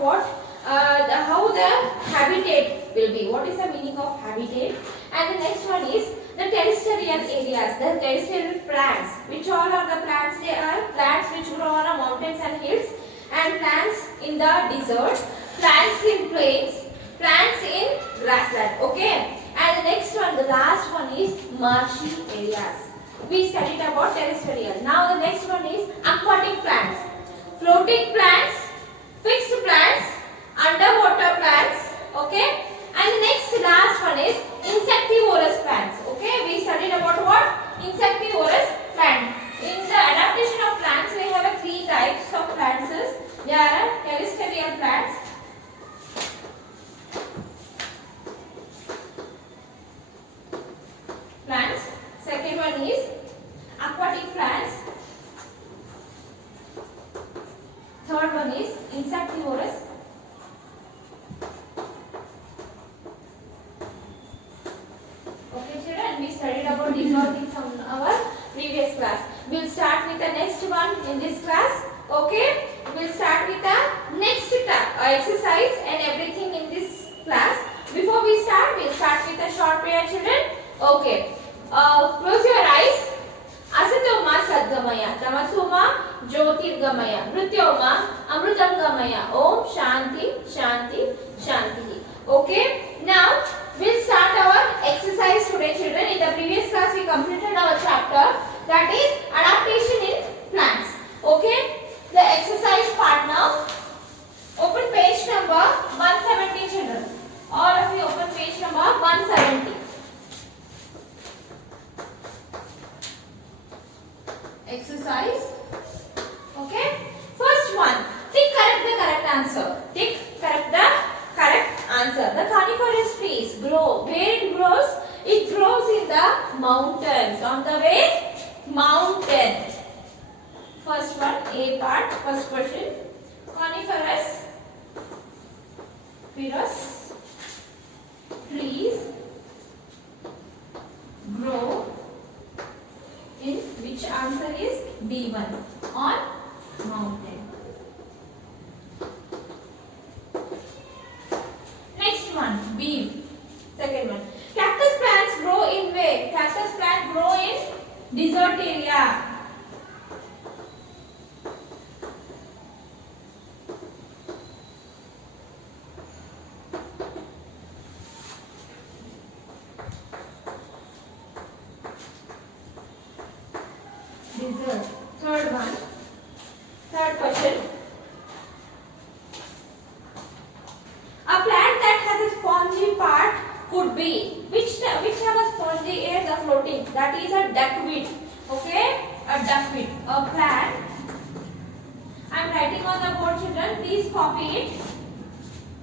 what how the habitat will be. What is the meaning of habitat? And the next one is the terrestrial areas, the terrestrial plants. Which all are the plants? They are plants which grow on mountains and hills, and plants in the desert, plants in plains, plants in grassland. Okay. And the next one, the last one is marshy areas. We studied about terrestrial. Now the next one is aquatic plants, floating plants, fixed plants, underwater plants. Okay. And the next last one is insectivorous plants. Okay. We studied about what? Insectivorous plant. In the adaptation of plants, we have three types of plants. They are terrestrial plants, second one is aquatic plants, third one is insectivorous, okay children, we studied about these all things on our previous class. We will start with the next one in this class. Okay, we will start with the next exercise and everything in this class. Before we start, we will start with a short prayer children. Okay. Close your eyes. Asatoma sadgamaya, tamasoma jyotirgamaya, mrityoma amrutangamaya. Om Shanti Shanti Shanti. Okay. Now we'll start our exercise today, children. In the previous class, we completed our chapter, that is adaptation in plants. Okay. The exercise part now. Open page number 170, children. All of you open page number 170. Exercise. Okay. First one. Tick correct the correct answer. Tick correct the correct answer. The coniferous trees grow. Where it grows? It grows in the mountains. On the way? Mountain. First one. A part. First question. Coniferous trees grow in which answer is B1 on mountain. Next one, B. Second one. Cactus plants grow in where? Cactus plants grow in desert area. Desert. Third one. Third question. A plant that has a spongy part could be which have a spongy air, the floating, that is a duckweed. Okay, a duckweed. A plant. I am writing on the board, children. Please copy it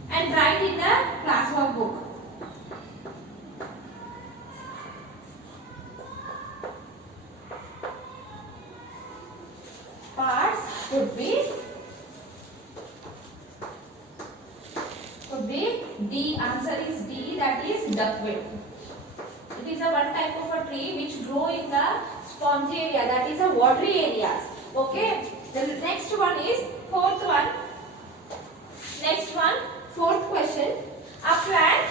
and write in the classwork book. Parts could be D. Answer is D, that is duckweed. It is a one type of a tree which grow in the spongy area, that is a watery areas. Okay. The next one is fourth one. Next one, fourth question. A plant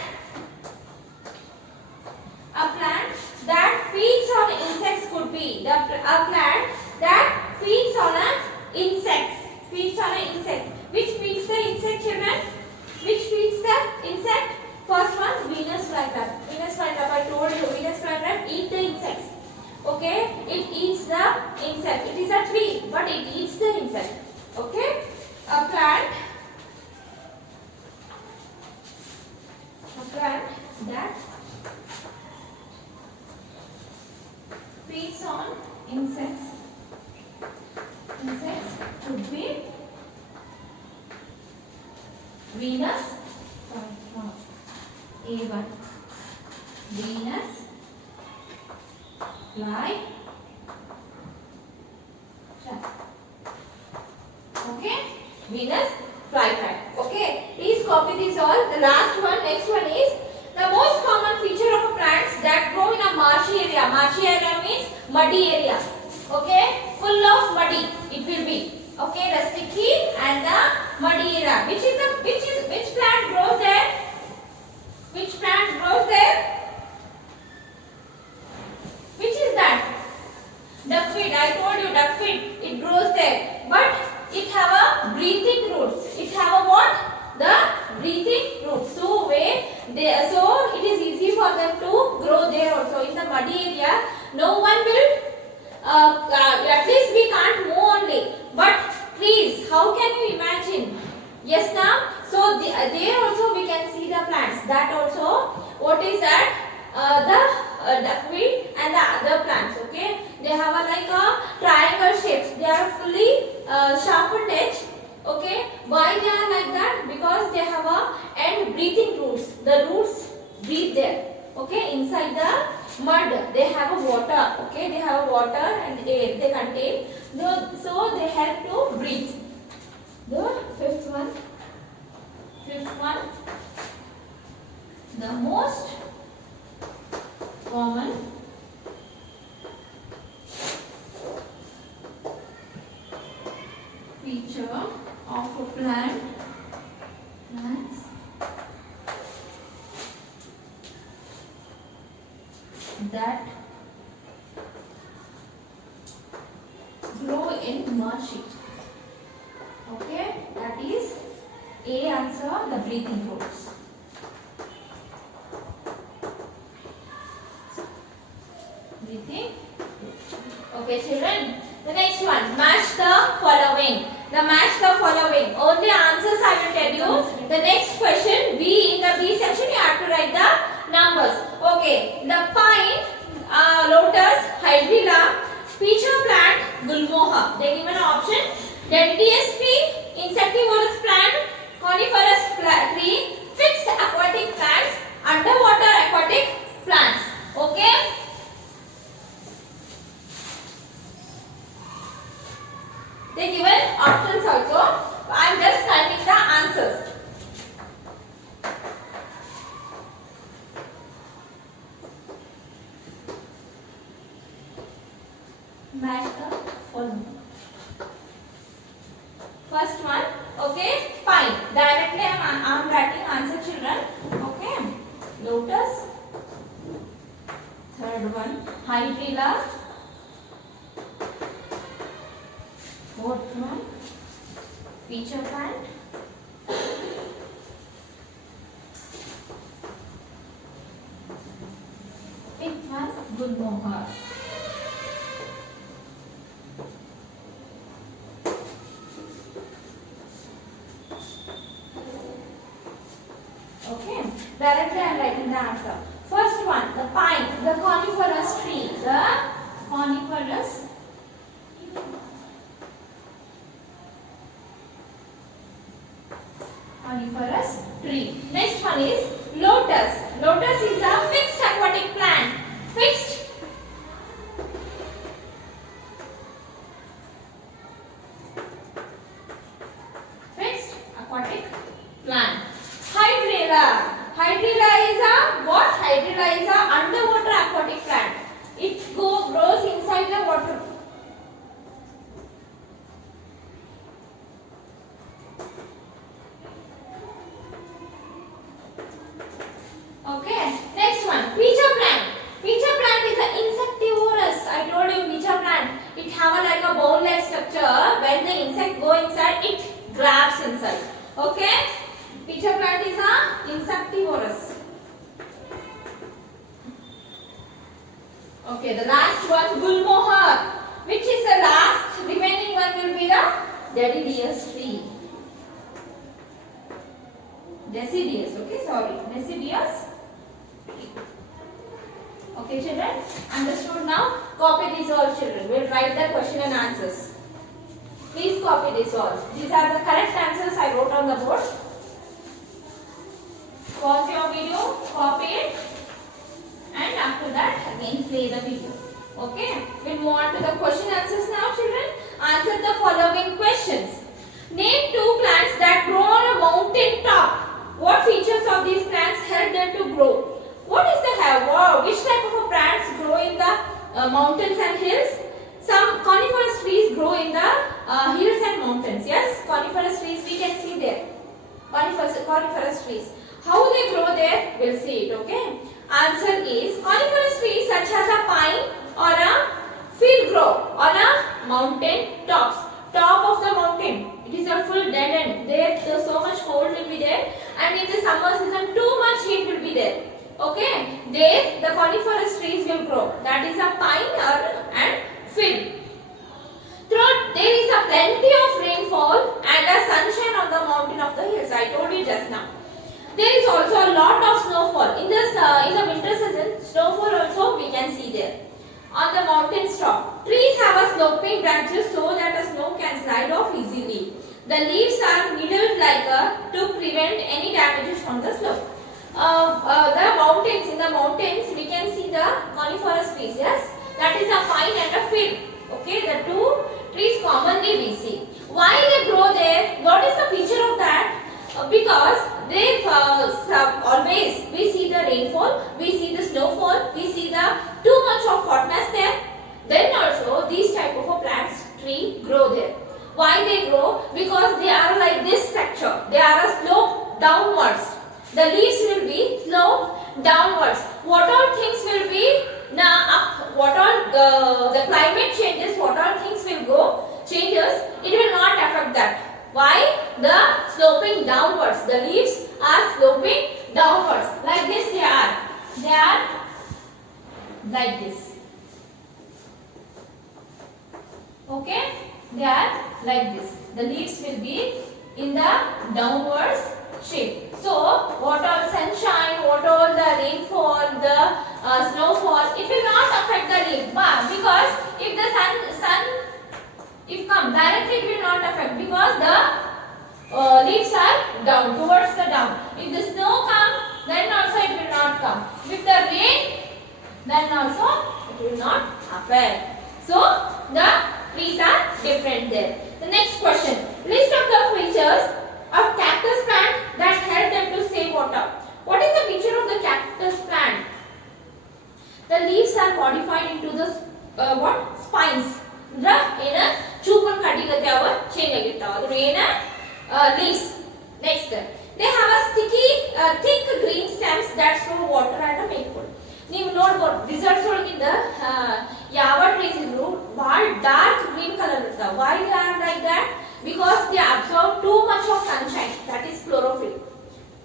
that feeds on insects could be a plant that feeds on insects. Feeds on an insect. Which feeds the insect, children? Which feeds the insect? First one, Venus flytrap. Venus flytrap, I told you, Venus flytrap eat the insects. Okay, it eats the insect. It is a tree, but it eats the insect. Okay, a plant that feeds on insects. Insects could be Venus. A1. Venus fly trap. Okay, Venus flytrap. Okay, please copy this all. The last one, next one is the most common feature of a plants that grow in a marshy area. Marshy area means muddy area. Okay, full of muddy it will be. Okay, the sticky and the muddy area. Which plant grows there? Which plant grows there? Which is that? Duckweed. I told you duckweed. It grows there, but it have a breathing roots. It have a what? The breathing roots. So it is easy for them to grow there also. In the muddy area, no one will. At least we can't move only. But trees, how can you imagine? Yes, now. So there also we can see the plants. That also. What is that? The duckweed and the other plants. Okay. They have like a triangle shapes. They are fully sharpened edge. Okay. Why they are like that? Because they have a and breathing roots. The roots breathe there. Okay. Inside the mud they have a water. Okay. They have a water and air they contain. So they help to breathe. The fifth one. The most common feature of a plants that grow in mud sheet. Okay, that is A answer, the breathing roots. Breathing. Okay, children. The next one, match the following. The match the following. Only answers I will tell you. The next question, B, in the B section you have to write the numbers. Okay, the pine, lotus, hydrilla, pitcher plant, gulmohar. They give an option. Dentidious tree, insectivorous plant, coniferous tree, fixed aquatic plants, underwater aquatic plants. Okay. They given options also. I am just writing the answers. Match the following. First one, okay, pine. Directly I am writing answer, children. Okay, lotus. Third one, hydrilla. Fourth one, pitcher plant. Fifth one, gulmohar. Okay, directly I am writing the answer. First one, the pine, the coniferous tree, the coniferous tree. Next one is lotus. Lotus is a fixed aquatic plant. Fixed aquatic plant. Hydrilla. Hydrilla is a what? Hydrilla is a underwater aquatic plant. It grows inside the water. Okay. Next one, pitcher plant. Pitcher plant is an insectivorous. I told you pitcher plant. It have like a bowl-like structure. When the insect go inside, it grabs inside. Okay. Pitcher plant is a insectivorous. Okay, the last one, gulmohar. Which is the last remaining one will be the deciduous tree. Deciduous, okay, sorry. Deciduous. Okay, children, understood now? Copy these all, children. We'll write the question and answers. Please copy this all. These are the correct answers I wrote on the board. Pause your video, copy it, and after that again play the video. Okay, we'll move on to the question answers now, children. Answer the following questions. Name two plants that grow on a mountain top. What features of these plants help them to grow? What is the hair? Wow, which type of plants grow in the mountains and hills? Some coniferous trees grow in the hills and mountains. coniferous trees. How they grow there? We'll see it. Okay. Answer is coniferous trees such as a pine or a fir grow on a mountain tops. Top of the mountain. It is a full dead end. There so much cold will be there, and in the summer season too much heat will be there. Okay. There the coniferous trees will grow. That is a pine or and fir. Throughout there is a plenty of rainfall and a sunshine on the mountain of the hills. I told you just now. There is also a lot of snowfall in this in the winter season. Snowfall also we can see there. On the mountain top, trees have a sloping branches so that the snow can slide off easily. The leaves are needled like to prevent any damages from the slope. The mountains, in the mountains we can see the coniferous trees. Yes, that is a pine and a fir. Okay, the two trees commonly we see. Why they grow there? What is the feature of that? Because they always we see the rainfall, we see the snowfall, we see the too much of hotness there. Then also these type of a plants tree grow there. Why they grow? because they are like this structure. They are a slope downwards. The leaves will be slope downwards. What all things will be up? What all the climate changes? What all things will go changes? It will not affect that. Why? The sloping downwards. The leaves are sloping downwards. Like this they are. They are like this. Okay? They are like this. The leaves will be in the downwards shape. So, what all sunshine, what all the rainfall, the snowfall, it will not affect the leaf. Why? Because if the sun if come directly, it will not affect because the leaves are down, towards the down. If the snow come, then also it will not come. If the rain, then also it will not affect. So, the trees are different there. The next question. List of the features of cactus plant that help them to save water. What is the feature of the cactus plant? The leaves are modified into the spines. ಚೂಪನ್ ಕಟ್ಟಿಗತ್ತೆ ಅವ change ಆಗಿರ್ತಾವ ಅದ್ರ ಏನ leaves. Next, they have a sticky thick green stems that store water and make food. ನೀವು ನೋಡಬಹುದು results ಒಳಗಿಂದ ಯಾವ trees ಇದ್ರು ಬಹಳ ಡಾರ್ಕ್ ಗ್ರೀನ್ ಕಲರ್ ಇರ್ತಾವ. why they are like that? because they absorb too much of sunshine, that is chlorophyll.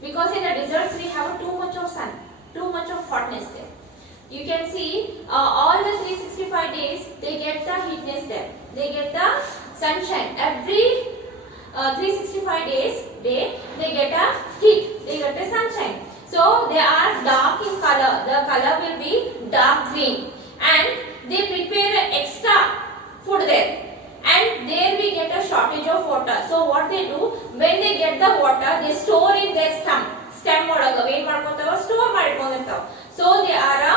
because in the deserts we have too much of sun, too much of hotness there. You can see all the 365 days they get the heatness there. They get the sunshine. Every 365 days they get a heat. They get a sunshine. So they are dark in color. The color will be dark green. And they prepare extra food there. And there we get a shortage of water. So what they do, when they get the water, they store in their stem. Stem ಒಳಗ ಏನು ಮಾಡ್ಕೊಂತಾವ, store ಮಾಡ್ಕೊಂಡಿರ್ತಾವ. So they are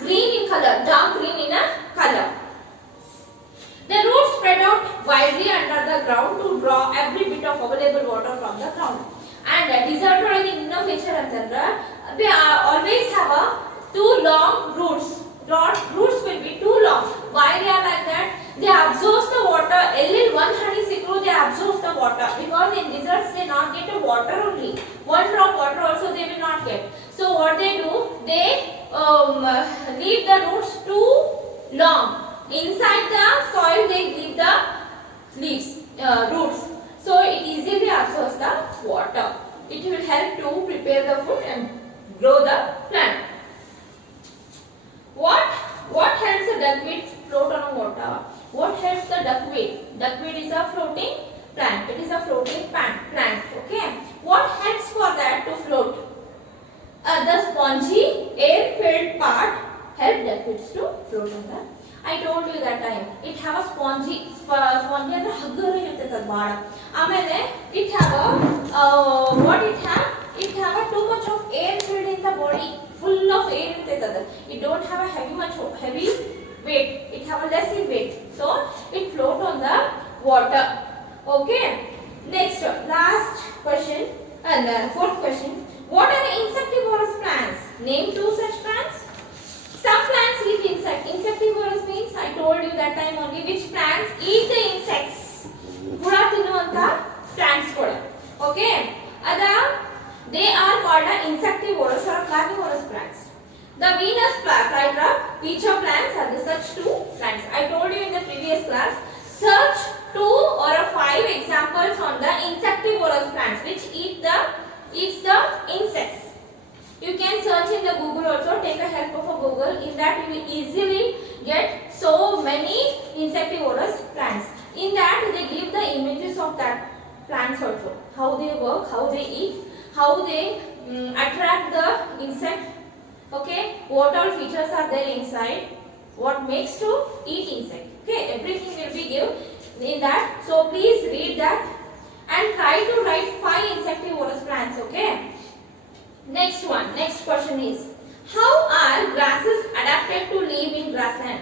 green in color, dark green in a color. The roots spread out widely under the ground to draw every bit of available water from the ground. And desert ಒಳಗೆ ಇನ್ನೊಂದು feature ಅಂತಂದ್ರೆ they always have a too long roots. Roots will be too long. Why they are like that? They absorb the water. Elli one honey sikru they absorb the water, because in deserts they not get the water only. One drop water also they will not get. So what they do, they leave the roots too long. Inside the soil they leave the leaves, roots. So it easily absorbs the water. It will help to prepare the food and grow the plant. What helps the duckweed float on water? What helps the duckweed? Duckweed is a floating plant. It is a floating plant. Okay. What helps for that to float? The spongy air-filled part help duckweeds to float on that. I told you that time. It have a spongy ಅಂದ್ರೆ ಹಗುರ ಇರ್ತದೆ ಬಾಳ. ಆಮೇಲೆ it have what it have? It have too much of air filled in the body. Full of air ಇರ್ತದೆ. It don't have a heavy weight. It have a less in weight. So it float on the water. Okay. Next, last question and fourth question. What are the insectivorous plants? Name two such plants. Some plants eat insects. Insectivorous means I told you that time only which plants eat the insects. ಹುಳ ತಿನ್ನುವಂತ plants ಕೂಡ. Okay. ಅದ carnivorous plants. The Venus flytrap plants are the such two plants. I told you in the previous class, search 2 or 5 examples on the insectivorous plants which eats the insects. You can search in the Google also, take a help of a Google. In that you will easily get so many insectivorous plants. In that they give the images of that plants also. How they work, how they eat, how they attract the insect. Okay, what all features are there inside, what makes to eat insect. Okay, everything will be given in that. So please read that and try to write 5 insectivorous plants. Okay. Next question is, how are grasses adapted to live in grassland?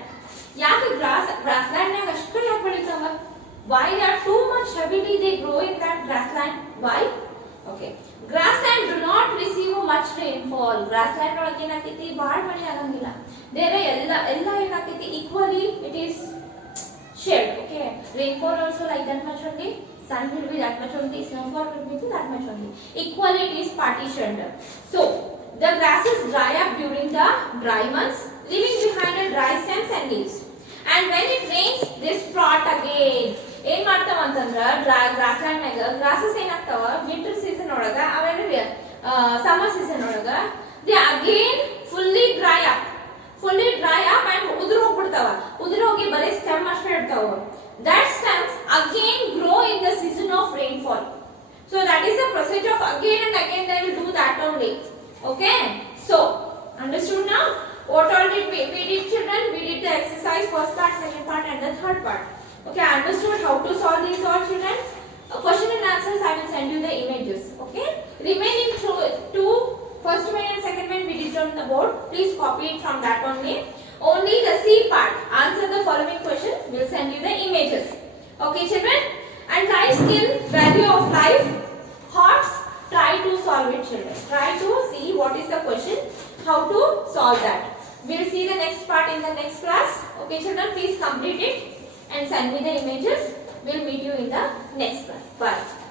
Yake grassland naga ashtu yake belitava? Why they are too much heavily they grow in that grassland? Why? Okay. Grassland do not receive much rainfall. Grassland ಒಳಗೆ ಏನಾಗ್ತೈತಿ ಭಾಳ ಮಳೆ ಆಗಂಗಿಲ್ಲ. ಬೇರೆ ಎಲ್ಲ ಏನಾಗ್ತೈತಿ equally it is shared. Okay. Rainfall also like that much only. Sun will be that much only. Snowfall will be that much only. Equally it is partitioned. So the grasses dry up during the dry months, leaving behind the dry stems and leaves. And when it rains, they sprout again. ಏನ್ ಮಾಡ್ತಾವ ಅಂತಂದ್ರ grassland ನಾಗ grasses ಏನಾಗ್ತಾವ winter season ಒಳಗ ಅವೇನ್ರಿ summer season ಒಳಗ they again fully dry up and ಉದುರು ಹೋಗ್ಬಿಡ್ತಾವ. ಉದುರು ಹೋಗಿ ಬರೀ ಸ್ಟೆಮ್ ಅಷ್ಟೇ ಇರ್ತಾವ. That stems again grow in the season of rainfall. So that is the process of again and again they will do that only. Okay, so understood now? What all did we did, children? We did the exercise first part, second part and the third part. Okay, I understood how to solve these all, children. Question and answers I will send you the images. Okay, remaining two first main and second main we did on the board. Please copy it from that only. Only the C part, answer the following question, will send you the images. Okay, children. And life skill, value of life, HOTS, try to solve it, children. Try to see what is the question, how to solve that. We'll see the next part in the next class. Okay, children, please complete it and send me the images. We'll meet you in the next class. Bye.